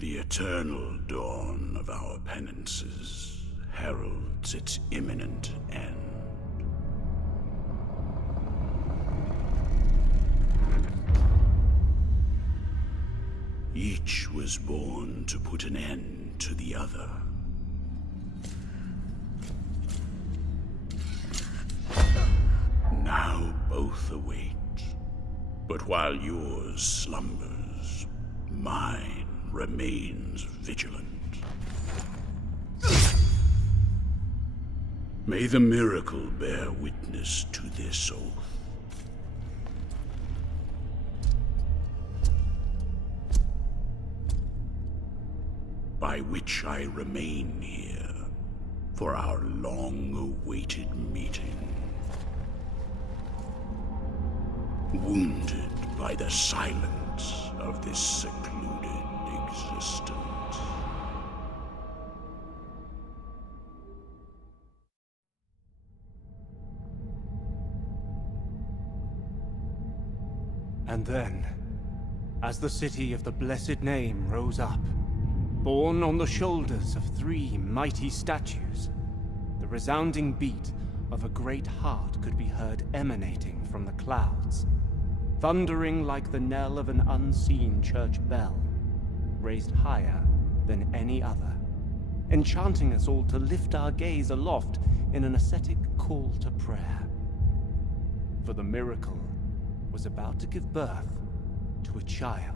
The eternal dawn of our penances heralds its imminent end. Each was born to put an end to the other. Now both await. But while yours slumbers, mine remains vigilant. May the miracle bear witness to this oath. By which I remain here for our long-awaited meeting. Wounded by the silence of this secluded existence. And then, as the city of the blessed name rose up, borne on the shoulders of 3 mighty statues, the resounding beat of a great heart could be heard emanating from the clouds, thundering like the knell of an unseen church bell, raised higher than any other, enchanting us all to lift our gaze aloft in an ascetic call to prayer. For the miracle was about to give birth to a child.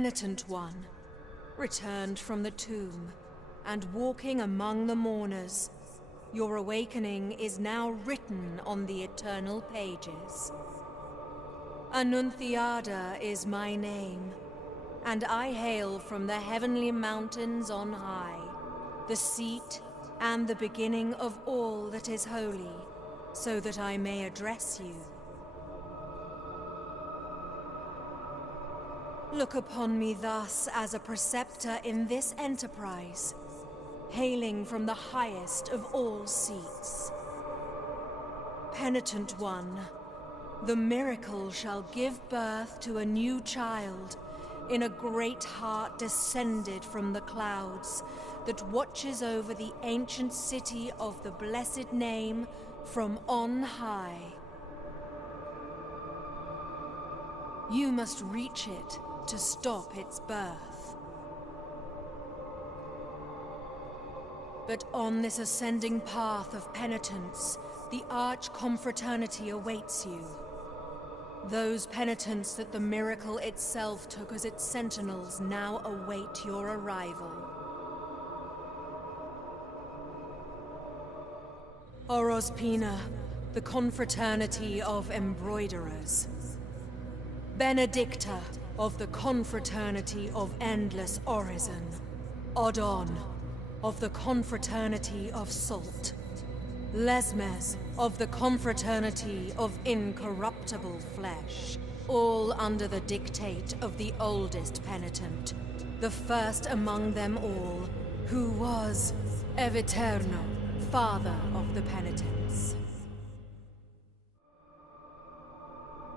Penitent one, returned from the tomb, and walking among the mourners. Your awakening is now written on the eternal pages. Annunciada is my name, and I hail from the heavenly mountains on high, the seat and the beginning of all that is holy, so that I may address you. Look upon me thus as a preceptor in this enterprise, hailing from the highest of all seats. Penitent one, the miracle shall give birth to a new child in a great heart descended from the clouds that watches over the ancient city of the blessed name from on high. You must reach it to stop its birth. But on this ascending path of penitence, the arch-confraternity awaits you. Those penitents that the miracle itself took as its sentinels now await your arrival. Orospina, the confraternity of embroiderers. Benedicta, of the confraternity of endless orison. Odon, of the confraternity of salt. Lesmes, of the confraternity of incorruptible flesh. All under the dictate of the oldest penitent, the first among them all, who was Eviterno, father of the penitents.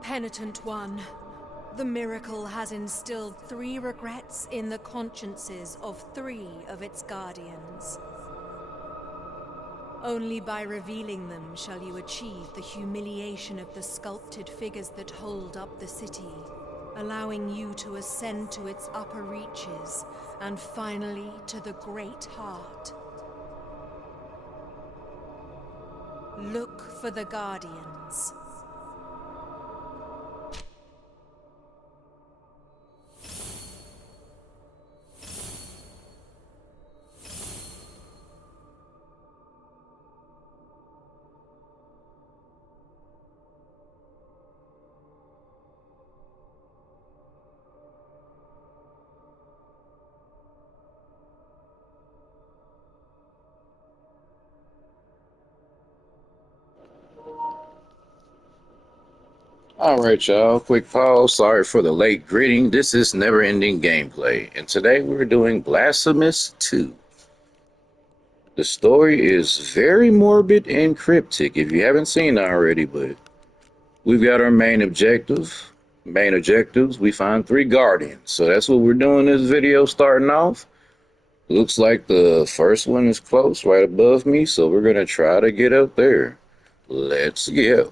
Penitent one, the miracle has instilled 3 regrets in the consciences of 3 of its guardians. Only by revealing them shall you achieve the humiliation of the sculpted figures that hold up the city, allowing you to ascend to its upper reaches, and finally to the Great Heart. Look for the Guardians. Alright, y'all. Quick pause. Sorry for the late greeting. This is Neverending Gameplay, and today we're doing Blasphemous 2. The story is very morbid and cryptic if you haven't seen it already, but we've got our main objectives. We find 3 guardians. So that's what we're doing this video starting off. Looks like the first one is close, right above me, so we're going to try to get up there. Let's go.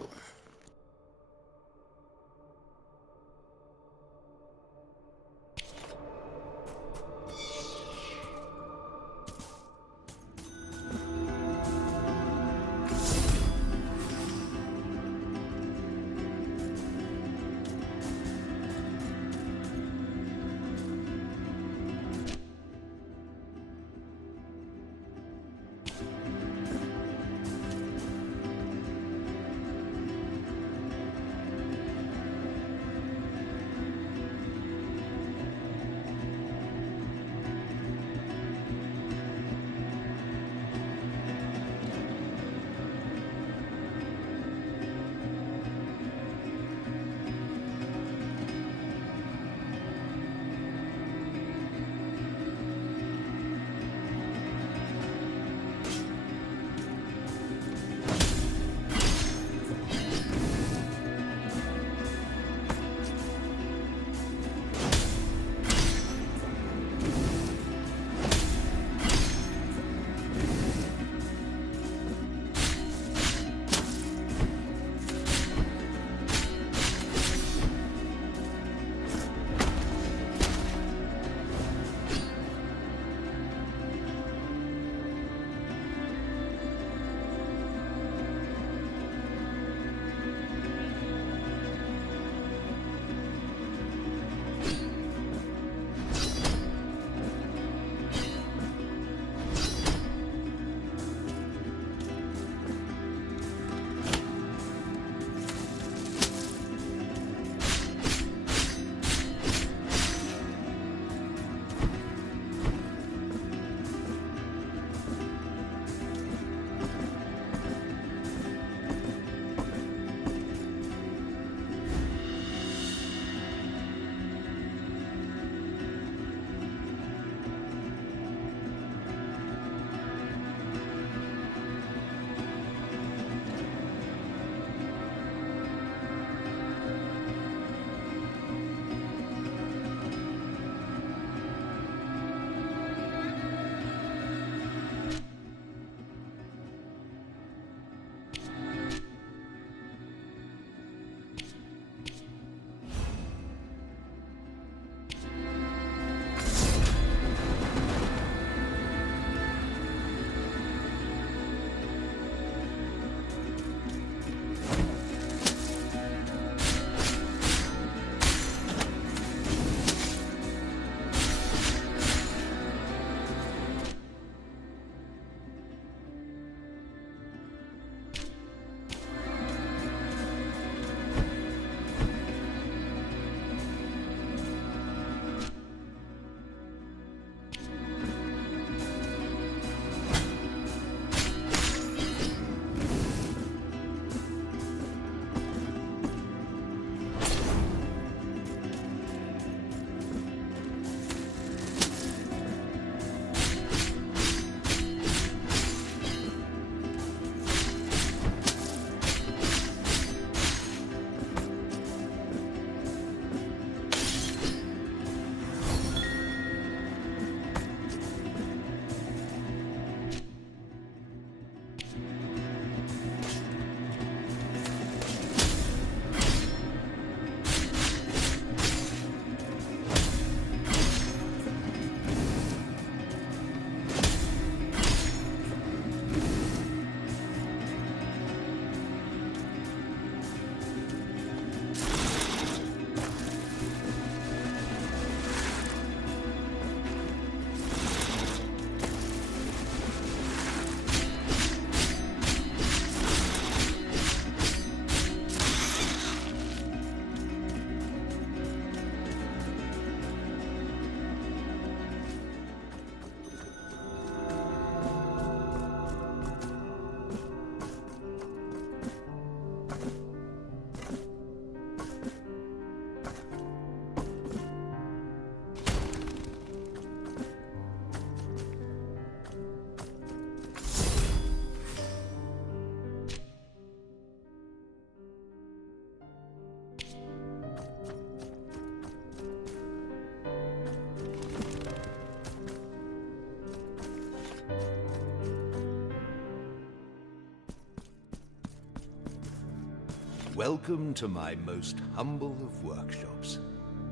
Welcome to my most humble of workshops,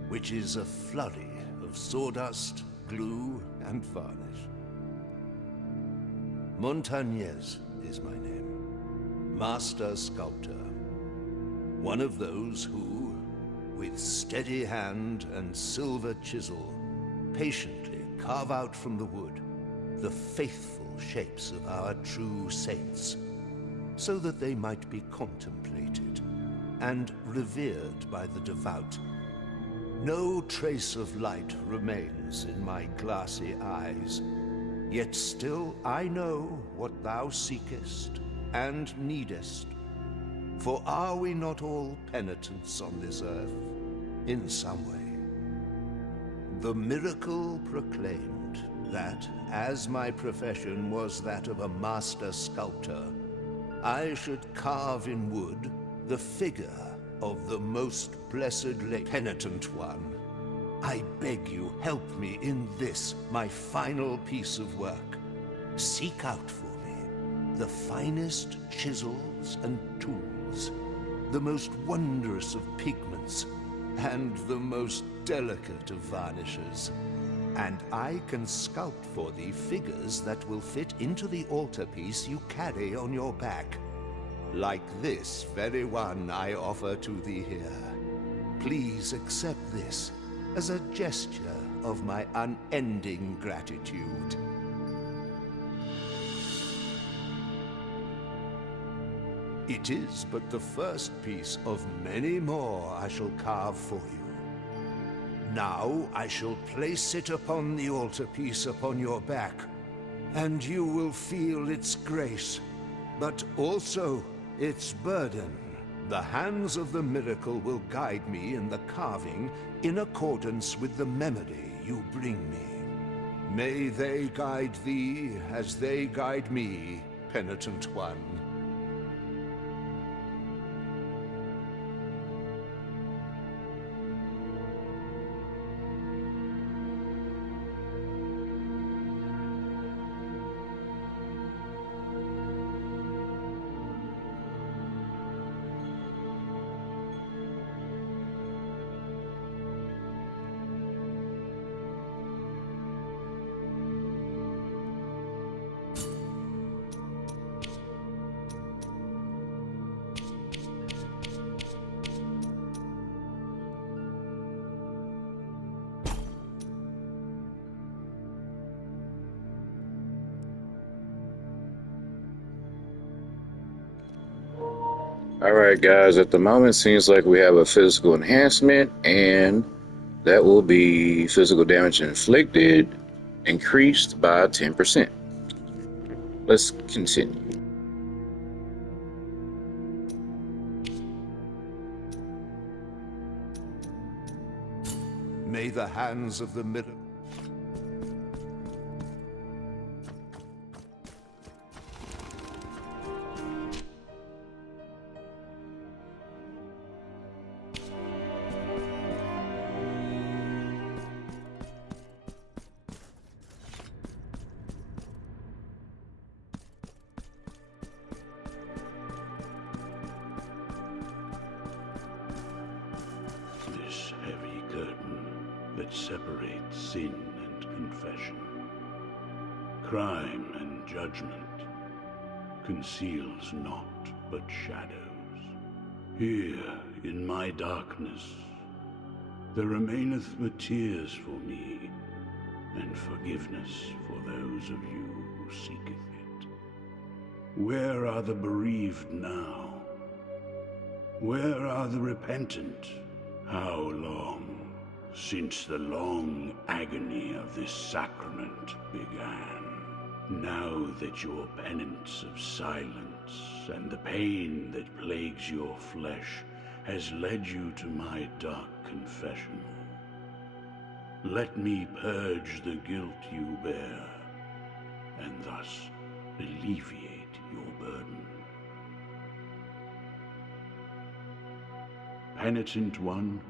which is a flurry of sawdust, glue, and varnish. Montagnez is my name, Master Sculptor. One of those who, with steady hand and silver chisel, patiently carve out from the wood the faithful shapes of our true saints, so that they might be contemplated and revered by the devout. No trace of light remains in my glassy eyes, yet still I know what thou seekest and needest. For are we not all penitents on this earth, in some way? The miracle proclaimed that, as my profession was that of a master sculptor, I should carve in wood the figure of the most blessed penitent one. I beg you, help me in this, my final piece of work. Seek out for me the finest chisels and tools, the most wondrous of pigments, and the most delicate of varnishes. And I can sculpt for thee figures that will fit into the altarpiece you carry on your back. Like this very one I offer to thee here. Please accept this as a gesture of my unending gratitude. It is but the first piece of many more I shall carve for you. Now I shall place it upon the altarpiece upon your back, and you will feel its grace, but also its burden. The hands of the miracle will guide me in the carving in accordance with the memory you bring me. May they guide thee as they guide me, penitent one. Alright guys, at the moment seems like we have a physical enhancement, and that will be physical damage inflicted increased by 10%. Let's continue. May the hands of the miracle. This heavy curtain that separates sin and confession, crime and judgment, conceals naught but shadows. Here, in my darkness, there remaineth but tears for me, and forgiveness for those of you who seeketh it. Where are the bereaved now? Where are the repentant? How long since the long agony of this sacrament began? Now that your penance of silence and the pain that plagues your flesh has led you to my dark confessional, let me purge the guilt you bear, and thus alleviate your burden. Penitent one,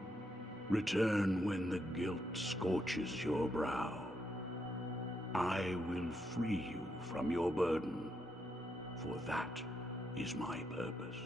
return when the guilt scorches your brow. I will free you from your burden, for that is my purpose.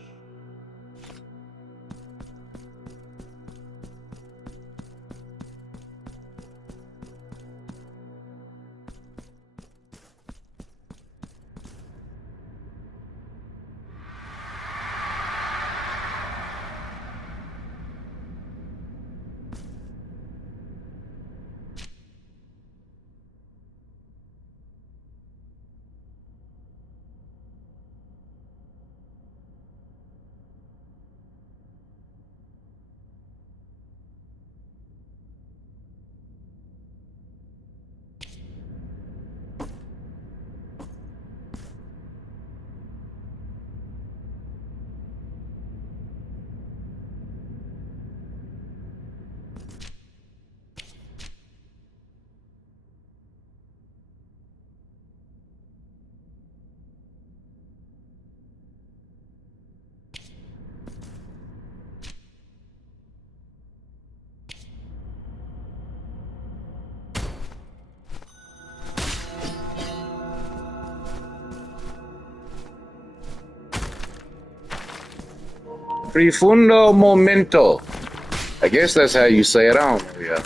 Profundo momento. I guess that's how you say it. I don't know, yeah.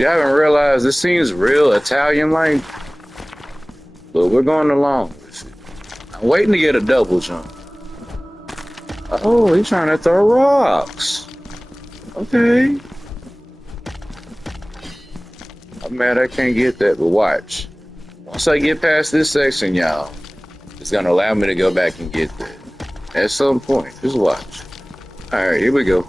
You haven't realized this seems real Italian-like, but we're going along with it. I'm waiting to get a double jump. Oh, he's trying to throw rocks. Okay. I'm mad I can't get that, but watch. Once I get past this section, y'all, it's gonna allow me to go back and get that. At some point, just watch. Alright, here we go.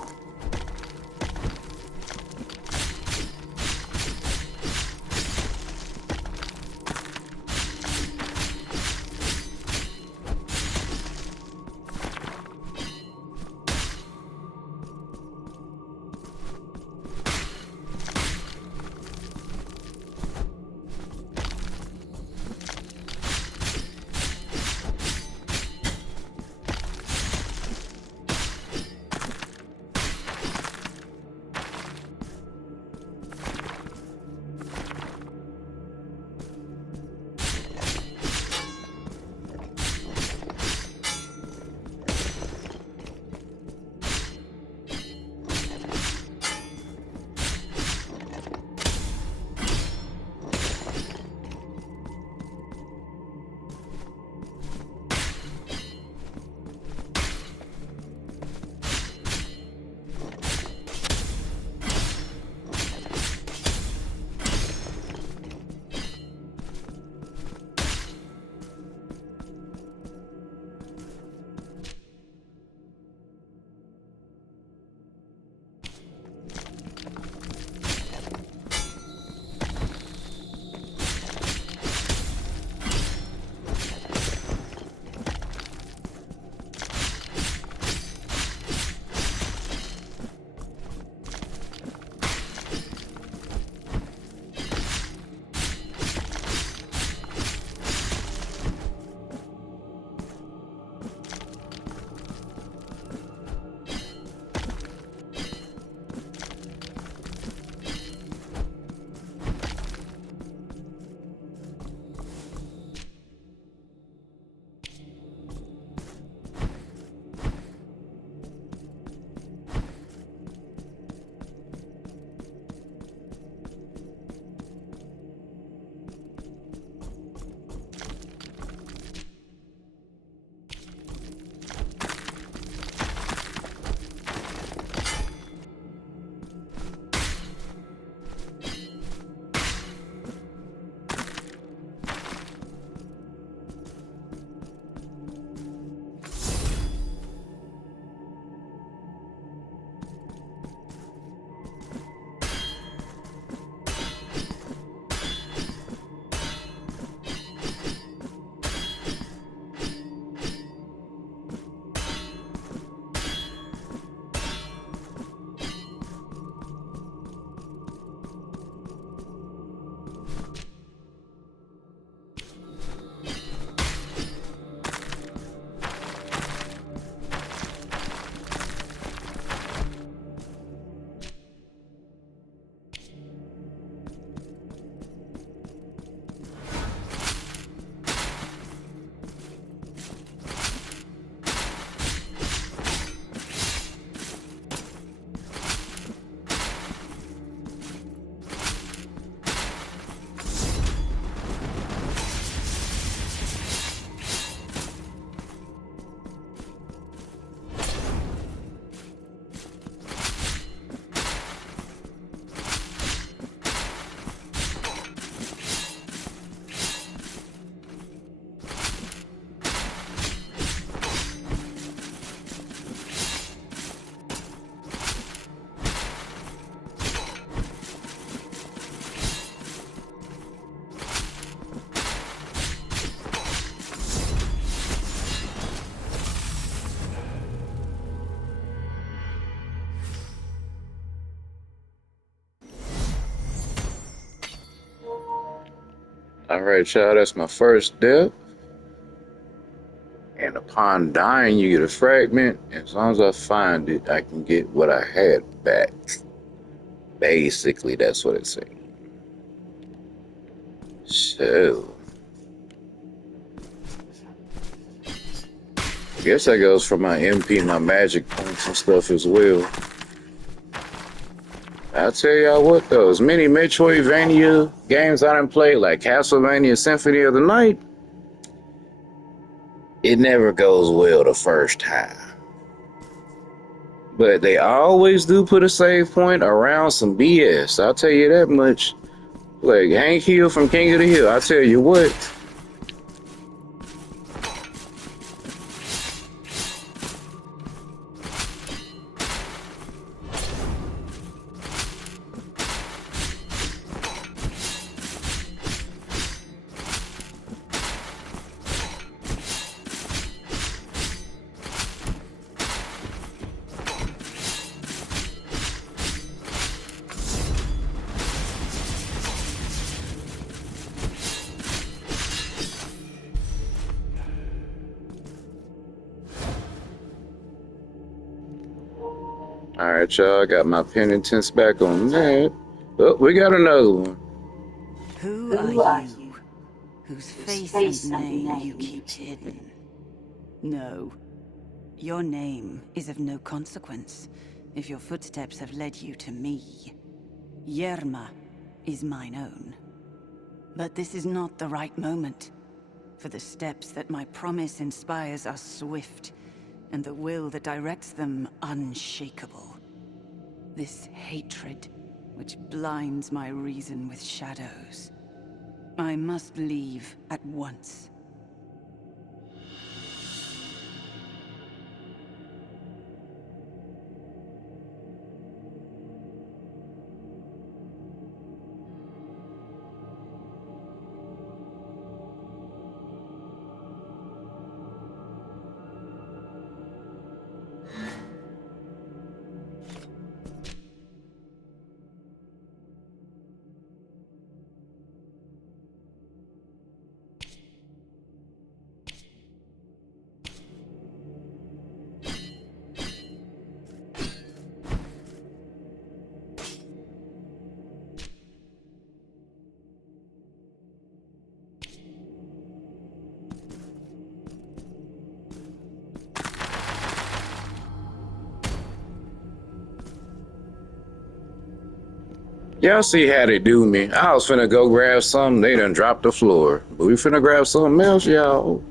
Alright, y'all, that's my first death. And upon dying, you get a fragment. As long as I find it, I can get what I had back. Basically, that's what it's saying. So, Guess that goes for my MP and my magic points and stuff as well. I'll tell y'all what though, as many Metroidvania games I done played, like Castlevania Symphony of the Night, it never goes well the first time. But they always do put a save point around some BS. I'll tell you that much. Like Hank Hill from King of the Hill, I'll tell you what. Alright, y'all, got my penitence back on that. Oh, we got another one. Who are you, whose face and name you keep hidden? No, your name is of no consequence if your footsteps have led you to me. Yerma is mine own. But this is not the right moment, for the steps that my promise inspires are swift, and the will that directs them unshakable. This hatred, which blinds my reason with shadows. I must leave at once. Y'all see how they do me. I was finna go grab something, they done dropped the floor. But we finna grab something else, y'all.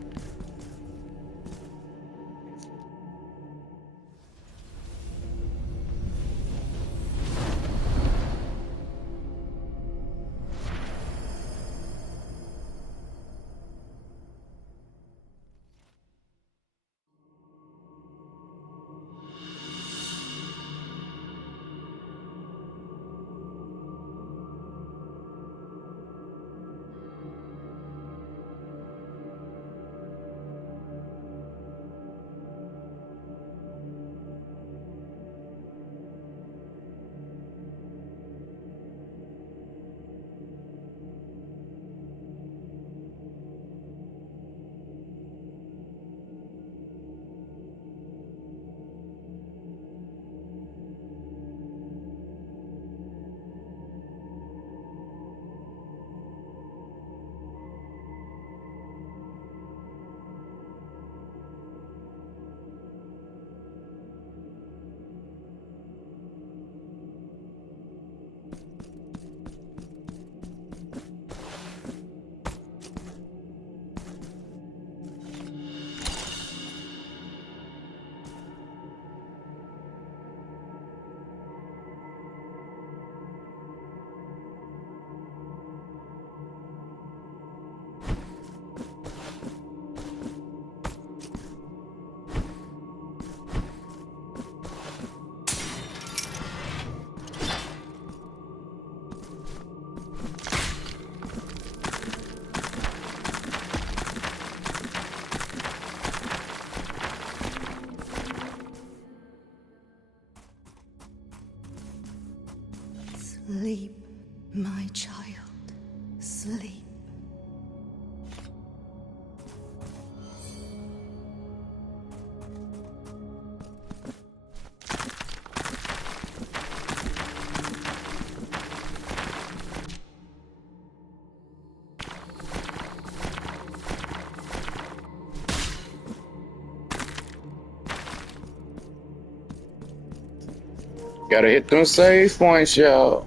Sleep, my child, sleep. Gotta hit them save points, y'all.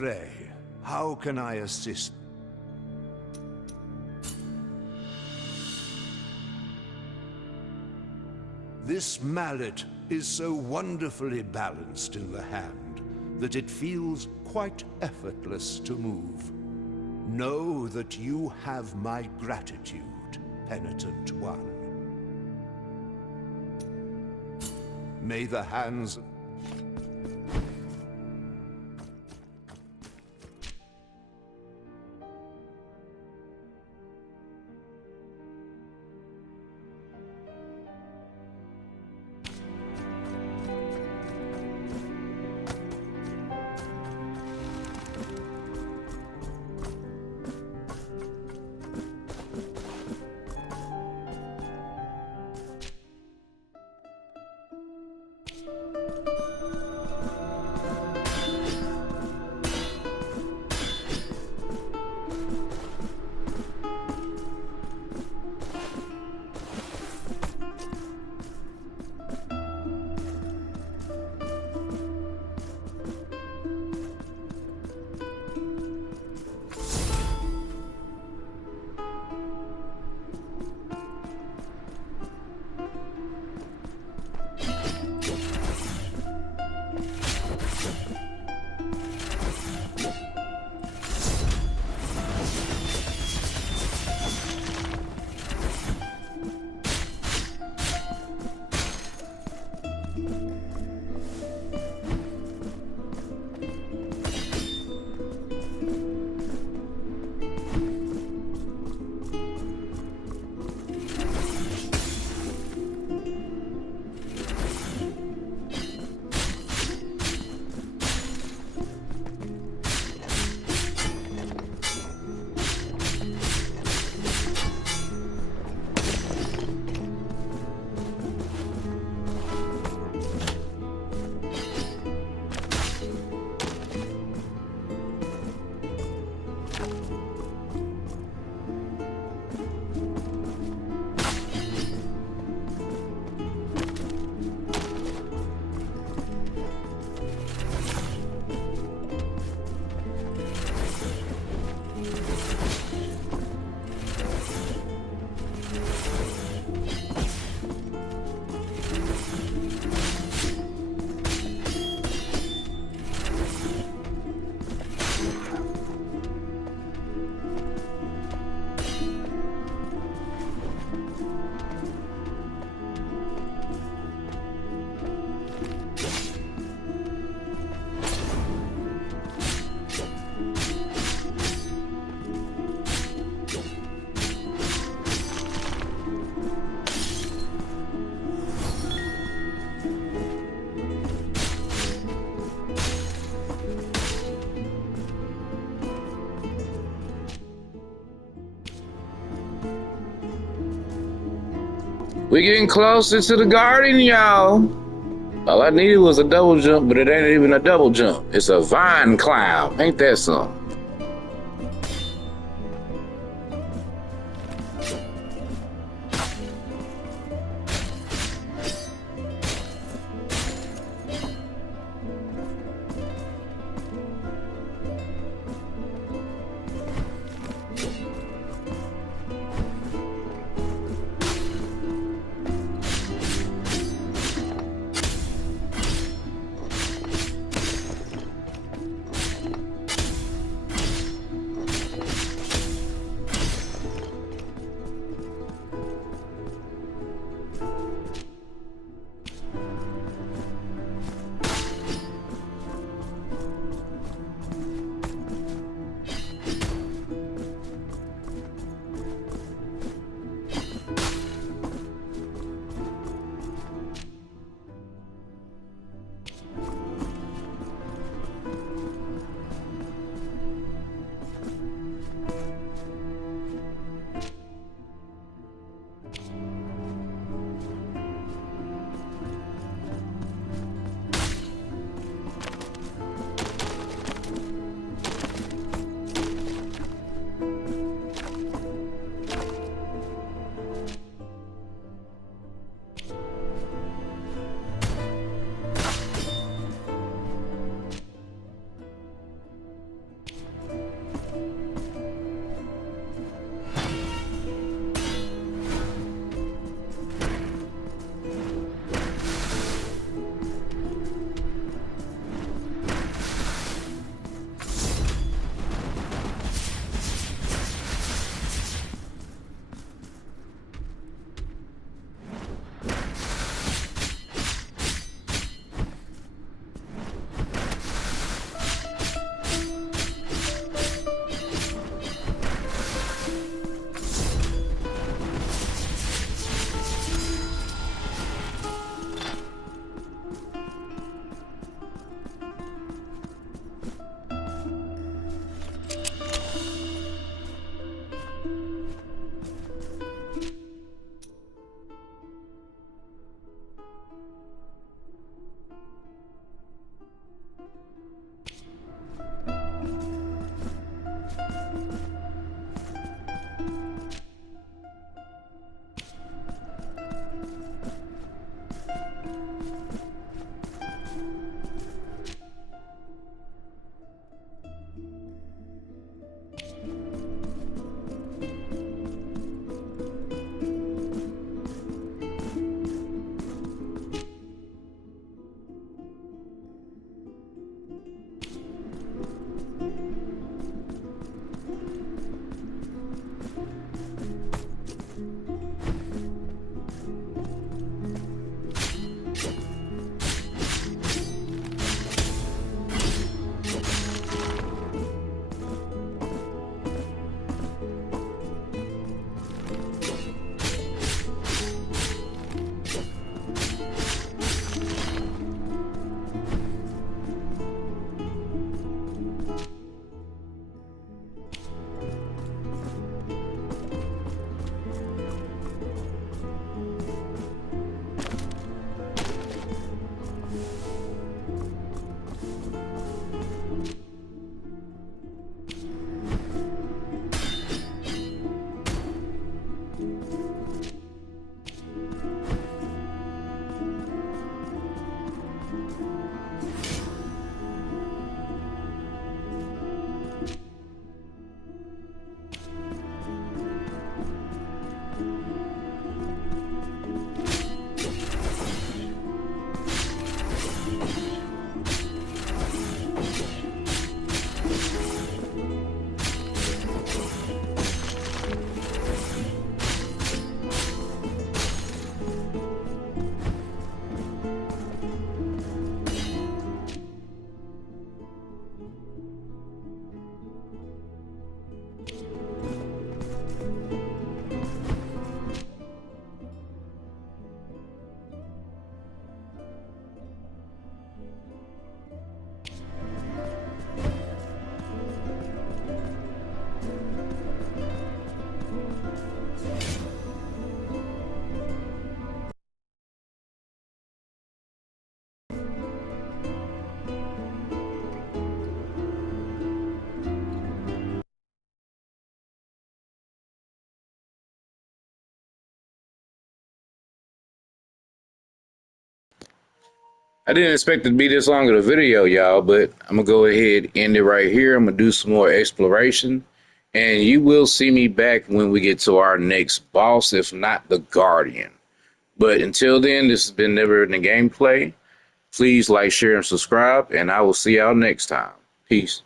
Pray, how can I assist? This mallet is so wonderfully balanced in the hand that it feels quite effortless to move. Know that you have my gratitude, penitent one. May the hands... We getting closer to the garden, y'all. All I needed was a double jump, but it ain't even a double jump. It's a vine climb. Ain't that something? I didn't expect it to be this long of a video, y'all, but I'm going to go ahead and end it right here. I'm going to do some more exploration, and you will see me back when we get to our next boss, if not the Guardian. But until then, this has been Neverending Gameplay. Please like, share, and subscribe, and I will see y'all next time. Peace.